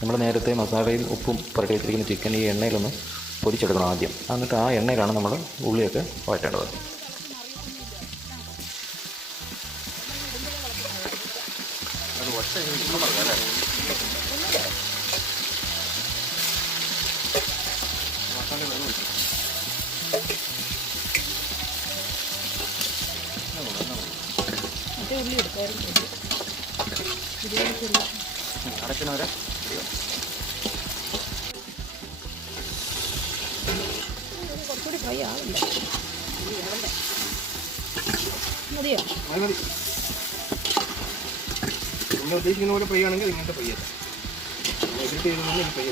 നമ്മൾ നേരത്തെ മസാലയിൽ ഉപ്പും പുരട്ടി വെച്ചിരിക്കുന്ന ചിക്കൻ ഈ എണ്ണയിലൊന്ന് പൊരിച്ചെടുക്കണം ആദ്യം. എന്നിട്ട് ആ എണ്ണയിലാണ് നമ്മൾ ഉള്ളിയൊക്കെ വഴറ്റേണ്ടത്. അടയ്ക്കണവരെ കുറച്ചുകൂടി ഫ്രൈ ആവില്ല. മതിയോ? നിങ്ങൾ ഉദ്ദേശിക്കുന്ന പോലെ ഫ്രൈ ആണെങ്കിൽ ഇങ്ങനത്തെ ഫ്രൈ അല്ല. ഫ്രൈ